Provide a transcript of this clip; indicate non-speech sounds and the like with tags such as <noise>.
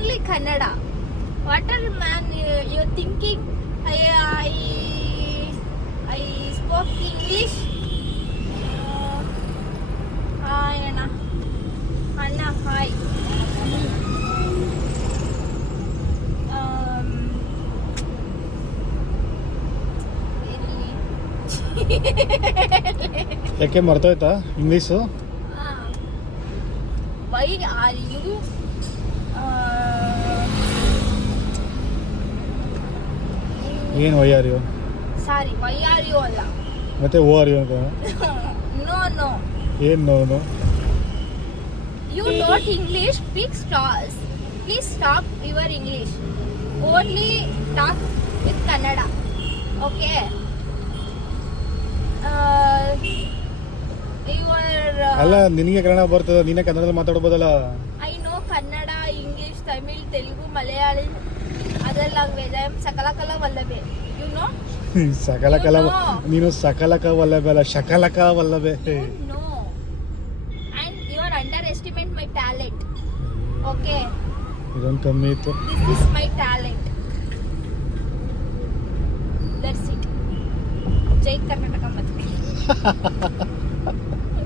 only Kannada. What are man you- you're thinking? I I I spoke English. Uh, hi Anna. Anna, hi. Um, ಯಾಕೆ ಮರ್ತೋಯ್ತಾ English Ah. Why are ಏನ್ why are you sorry why are you ಅಲ್ಲ? ಮತ್ತೆ oh are you ಅಂತ? <laughs> No no ಏನ್ no no you not English speak stop please stop your English only talk with Kannada okay ಅಲ್ಲ ನಿನಗೆ ಕನ್ನಡ ಬರ್ತದೆ ನೀನೇ ಕನ್ನಡದಲ್ಲಿ ಮಾತಾಡ್ಬೋದಲ್ಲ? I know Kannada English Tamil Telugu Malayali ಅದೆಲ್ಲ ಲ್ಯಾಂಗ್ವೇಜ್ ಐ ಆಮ್ ಸಕಲ ಕಲ ವಲ್ಲಬೆ No. ನೀನು ಸಕಲಕ ವಲ್ಲಭೆ ಅಲ್ಲ Shakalaka ವಲ್ಲಭೆ And you are underestimate my talent. Okay. ಇದೊಂದು ಕಮ್ಮಿ ಇತ್ತು my talent. That's it. Jai Karnataka Madhuri.